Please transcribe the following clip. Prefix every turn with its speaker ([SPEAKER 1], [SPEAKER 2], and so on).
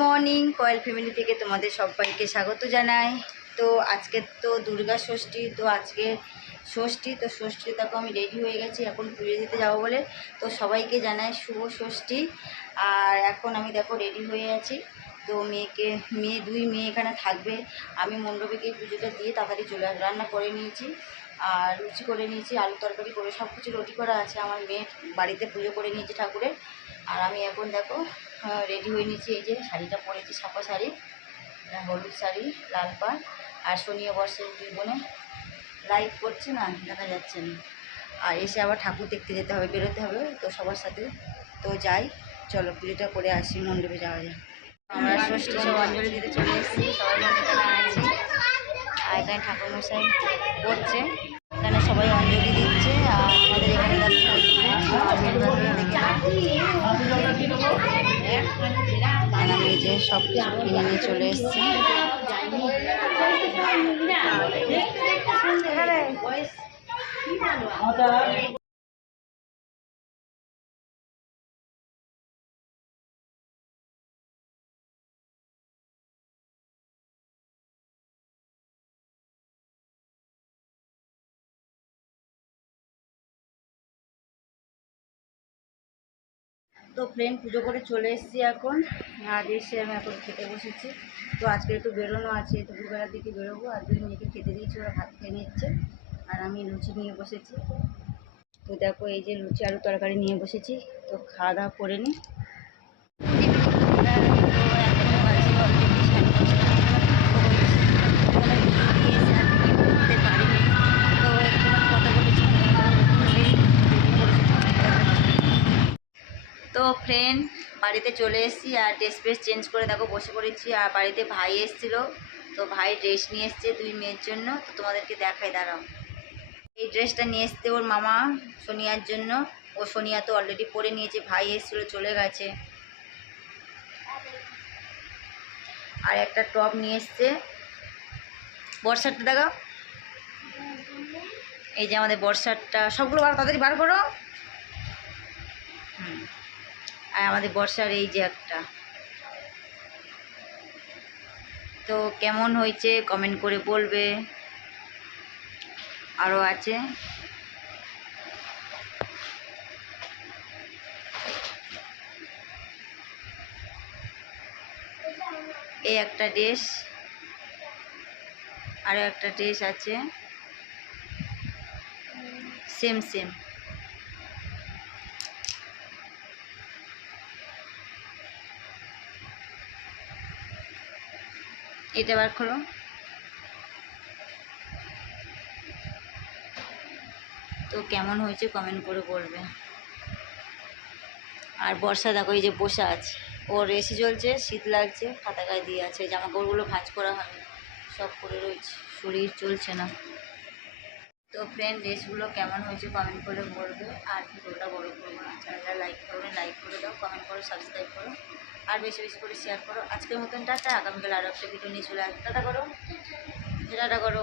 [SPEAKER 1] Morning, coil family থেকে তোমাদের সবাইকে স্বাগত জানাই। তো আজকে তো দুর্গা ষষ্ঠী, তো আজকে ষষ্ঠী, তো ষষ্ঠী দেখো আমি রেডি হয়ে গেছি, এখন পুজো দিতে যাব বলে। তো সবাইকে জানাই শুভ ষষ্ঠী। আর এখন আমি দেখো রেডি হয়ে আছি। তো মেয়েকে, মেয়ে, দুই মেয়ে এখানে থাকবে। আমি মণ্ডপীকে পুজোটা দিয়ে তাড়াতাড়ি চলে রান্না করে নিয়েছি, আর লুচি করে নিয়েছি, আলু তরকারি করে সব কিছু রুটি করা আছে। আমার মেয়ে বাড়িতে পুজো করে নিয়েছি ঠাকুরের। আর আমি এখন দেখো রেডি হয়ে নিয়েছি এই যে শাড়িটা পরেছি ছাপা শাড়ি হলুদ শাড়ি, লাল পাড়, আর শনিয়া বর্ষের দুই বোনে করছে না, দেখা যাচ্ছে না। আর এসে আবার ঠাকুর দেখতে যেতে হবে, বেরোতে হবে, তো সবার সাথে তো যাই। চলো, পুজোটা করে আসি, মণ্ডপে যাওয়া যায় আমরা ষষ্ঠী সব অঞ্জলি দিতে চলে এসেছি, সবাই এখানে আছি। আর এখানে ঠাকুরমশাই করছে এখানে সবাই অঞ্জলি দিচ্ছে, আর আমাদের এখানে দেখো আর আমি এই যে সব কিছু কিনে নিয়ে চলে এসেছি। তো ফ্রেন্ড পুজো করে চলে এসেছি এখন। আর এসে আমি এখন খেতে বসেছি। তো আজকে একটু বেরোনো আছে, দুপুরবেলার দিকে বেরোবো। আর দুই মেয়েকে খেতে দিয়েছি, ওরা ভাত খেয়ে নিচ্ছে। আর আমি লুচি নিয়ে বসেছি। তো দেখো, এই যে লুচি আলু তরকারি নিয়ে বসেছি। তো খাওয়া দাওয়া করে নিই তো ফ্রেন্ড বাড়িতে চলে এসেছি আর ড্রেস ফ্রেস চেঞ্জ করে দেখো বসে পড়েছি আর বাড়িতে ভাই এসেছিল। তো ভাই ড্রেস নিয়ে এসছে দুই মেয়ের জন্য, তো তোমাদেরকে দেখাই, দাঁড়াও। এই ড্রেসটা নিয়ে এসছে ওর মামা সোনিয়ার জন্য। ও সোনিয়া তো অলরেডি পরে নিয়েছে, ভাই এসেছিল, চলে গেছে। আর একটা টপ নিয়ে এসছে। বর্ষারটা দেখাও। এই যে আমাদের বর্ষারটা সবগুলো বার, তাড়াতাড়ি বার করো। আর আমাদের বর্ষার এই যে একটা। তো কেমন হয়েছে কমেন্ট করে বলবে। আরও আছে। এই একটা ড্রেস আরও একটা ড্রেস আছে। সেম সেম এটা বার করো। তো কেমন হয়েছে কমেন্ট করে বলবে। আর বর্ষা দেখো, এই যে বসে আছে। ওর এসি চলছে শীত লাগছে খাতা গায়ে দিয়ে আছে। জামা কাপড়গুলো ভাঁজ করা হয়নি। সব করে রয়েছে। শরীর চলছে না। তো ফ্রেন্ড ড্রেসগুলো কেমন হয়েছে কমেন্ট করে বলবে। আর ভিডিওটা বড় করব না। চ্যানেলটা লাইক করবে লাইক করে দাও। কমেন্ট করো সাবস্ক্রাইব করো। আর বেশি বেশি করে শেয়ার করো। আজকের মতন টাটা, আগামীকাল আরও একটা ভিডিও নিয়ে চলে আসবে। টাটা করো। টাটা করো।